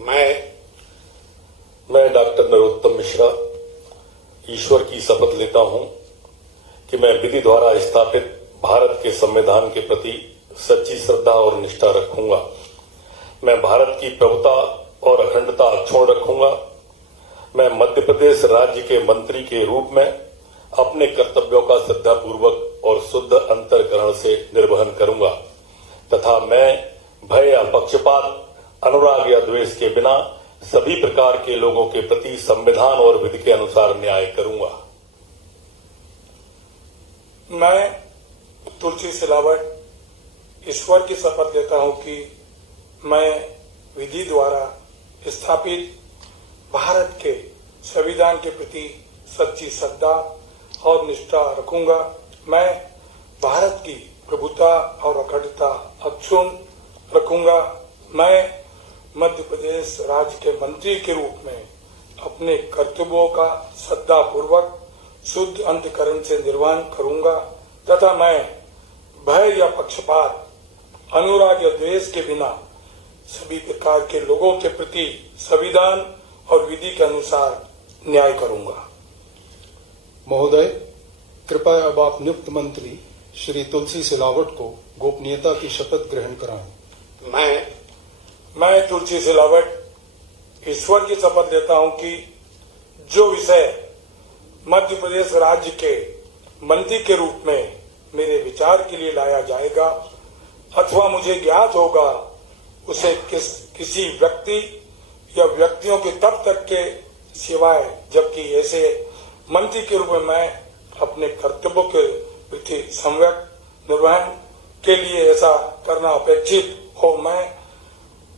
मैं डॉक्टर नरोत्तम मिश्रा ईश्वर की शपथ लेता हूं कि मैं विधि द्वारा स्थापित भारत के संविधान के प्रति सच्ची श्रद्धा और निष्ठा रखूंगा। मैं भारत की प्रभुता और अखंडता अक्षुण्ण रखूंगा। मैं मध्य प्रदेश राज्य के मंत्री के रूप में अपने कर्तव्यों का श्रद्धापूर्वक और शुद्ध अंतःकरण से निर्वहन करूंगा तथा मैं भय या पक्षपात, अनुराग या द्वेष के बिना सभी प्रकार के लोगों के प्रति संविधान और विधि के अनुसार न्याय करूंगा। मैं तुलसी सिलावट ईश्वर की शपथ लेता हूं कि मैं विधि द्वारा स्थापित भारत के संविधान के प्रति सच्ची श्रद्धा और निष्ठा रखूंगा। मैं भारत की प्रभुता और अखंडता अक्षुण्ण रखूंगा। मैं मध्य प्रदेश राज्य के मंत्री के रूप में अपने कर्तव्यों का श्रद्धापूर्वक शुद्ध अंतःकरण से निर्वहन करूंगा तथा मैं भय या पक्षपात, अनुराग या द्वेष के बिना सभी प्रकार के लोगों के प्रति संविधान और विधि के अनुसार न्याय करूंगा। महोदय, कृपया अब आप नियुक्त मंत्री श्री तुलसी सिलावट को गोपनीयता की शपथ ग्रहण कराएं। मैं तुलसी सिलावट ईश्वर की शपथ लेता हूं कि जो विषय मध्य प्रदेश राज्य के मंत्री के रूप में मेरे विचार के लिए लाया जाएगा अथवा मुझे ज्ञात होगा, उसे किसी व्यक्ति या व्यक्तियों के तब तक के सिवाय जबकि ऐसे मंत्री के रूप में मैं अपने कर्तव्यों के प्रति सम्यक निर्वहन के लिए ऐसा करना अपेक्षित हो, मैं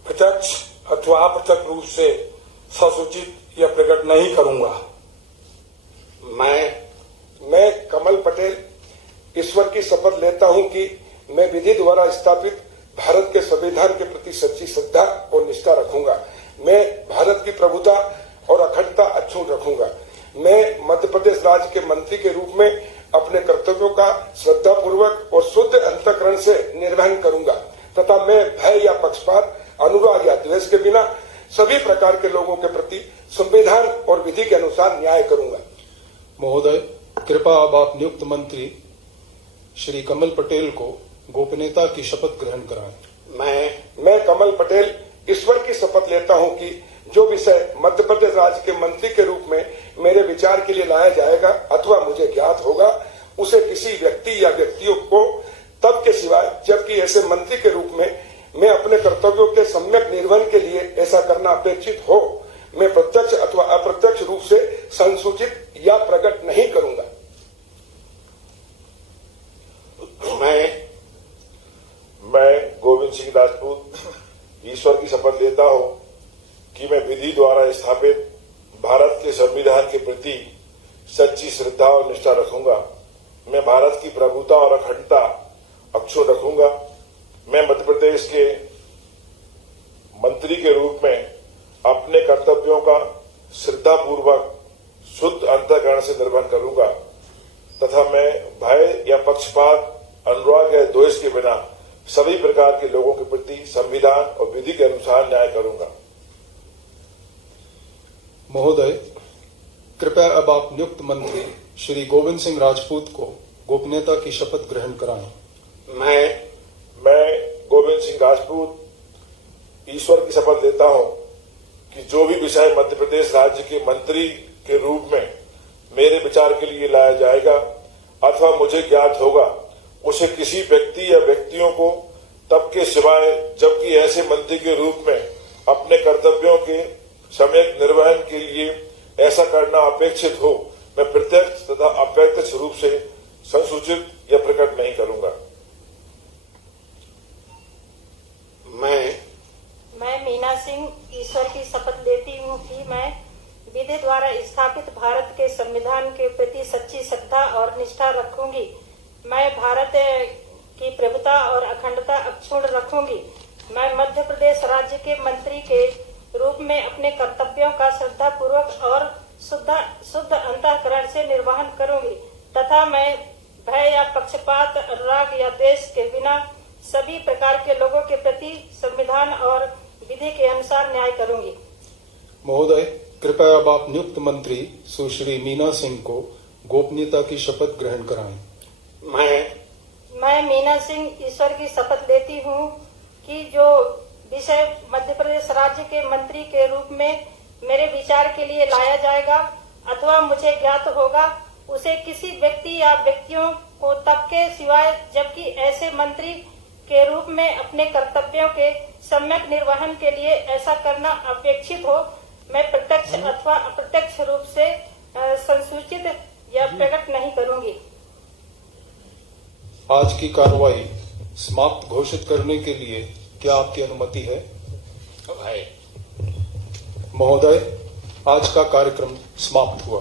प्रत्यक्ष अथवा अप्रत्यक्ष रूप से ससूचित या प्रकट नहीं करूंगा। मैं कमल पटेल ईश्वर की शपथ लेता हूं कि मैं विधि द्वारा स्थापित भारत के संविधान के प्रति सच्ची श्रद्धा और निष्ठा रखूंगा। मैं भारत की प्रभुता और अखंडता अक्षुण्ण रखूंगा। मैं मध्य प्रदेश राज्य के मंत्री के रूप में अपने कर्तव्यों का श्रद्धापूर्वक और शुद्ध अंतःकरण से निर्वहन करूंगा तथा मैं भय या पक्षपात, अनुराग या द्वेष के बिना सभी प्रकार के लोगों के प्रति संविधान और विधि के अनुसार न्याय करूंगा। महोदय, कृपया अब आप नियुक्त मंत्री श्री कमल पटेल को गोपनीयता की शपथ ग्रहण कराएं। मैं कमल पटेल ईश्वर की शपथ लेता हूं कि जो विषय मध्य प्रदेश राज्य के मंत्री के रूप में मेरे विचार के लिए लाया जाएगा अथवा मुझे ज्ञात होगा, उसे किसी व्यक्ति या व्यक्तियों को तब के सिवाय जबकि ऐसे मंत्री के रूप में मैं अपने कर्तव्यों के सम्यक निर्वहन के लिए ऐसा करना अपेक्षित हो, मैं प्रत्यक्ष अथवा अप्रत्यक्ष रूप से संसूचित या प्रकट नहीं करूंगा। मैं गोविंद सिंह राजपूत ईश्वर की शपथ लेता हूं कि मैं विधि द्वारा स्थापित भारत के संविधान के प्रति सच्ची श्रद्धा और निष्ठा रखूंगा। मैं भारत की प्रभुता और अखंडता अक्षुण्ण रखूंगा। मैं मध्य प्रदेश के मंत्री के रूप में अपने कर्तव्यों का श्रद्धापूर्वक शुद्ध अंतःकरण से निर्वहन करूंगा तथा मैं भय या पक्षपात, अनुराग या द्वेष के बिना सभी प्रकार के लोगों के प्रति संविधान और विधि के अनुसार न्याय करूंगा। महोदय, कृपया अब आप नियुक्त मंत्री श्री गोविंद सिंह राजपूत को गोपनीयता की शपथ ग्रहण कराएं। मैं गोविंद सिंह राजपूत ईश्वर की शपथ लेता हूं कि जो भी विषय मध्य प्रदेश राज्य के मंत्री के रूप में मेरे विचार के लिए लाया जाएगा अथवा मुझे ज्ञात होगा, उसे किसी व्यक्ति या व्यक्तियों को तब के सिवाय जबकि ऐसे मंत्री के रूप में अपने कर्तव्यों के सम्यक निर्वहन के लिए ऐसा करना अपेक्षित हो, मैं प्रत्यक्ष तथा अप्रत्यक्ष रूप से संसूचित या प्रकट नहीं करूंगा। मैं मीना सिंह ईश्वर की शपथ लेती हूँ कि मैं विधि द्वारा स्थापित भारत के संविधान के प्रति सच्ची श्रद्धा और निष्ठा रखूंगी। मैं भारत की प्रभुता और अखंडता अक्षुण्ण रखूंगी। मैं मध्य प्रदेश राज्य के मंत्री के रूप में अपने कर्तव्यों का श्रद्धापूर्वक और शुद्ध अंतःकरण से निर्वहन करूंगी तथा मैं भय या पक्षपात, अनुराग या द्वेष के बिना सभी प्रकार के लोगों के प्रति संविधान और विधि के अनुसार न्याय करूंगी। महोदय, कृपया अब आप नियुक्त मंत्री सुश्री मीना सिंह को गोपनीयता की शपथ ग्रहण कराएं। मैं मीना सिंह ईश्वर की शपथ लेती हूँ कि जो विषय मध्य प्रदेश राज्य के मंत्री के रूप में मेरे विचार के लिए लाया जाएगा अथवा मुझे ज्ञात होगा, उसे किसी व्यक्ति या व्यक्तियों को तब के सिवाय जबकि ऐसे मंत्री के रूप में अपने कर्तव्यों के सम्यक निर्वहन के लिए ऐसा करना अपेक्षित हो, मैं प्रत्यक्ष अथवा अप्रत्यक्ष रूप से संसूचित या प्रकट नहीं करूंगी। आज की कार्रवाई समाप्त घोषित करने के लिए क्या आपकी अनुमति है? महोदय, आज का कार्यक्रम समाप्त हुआ।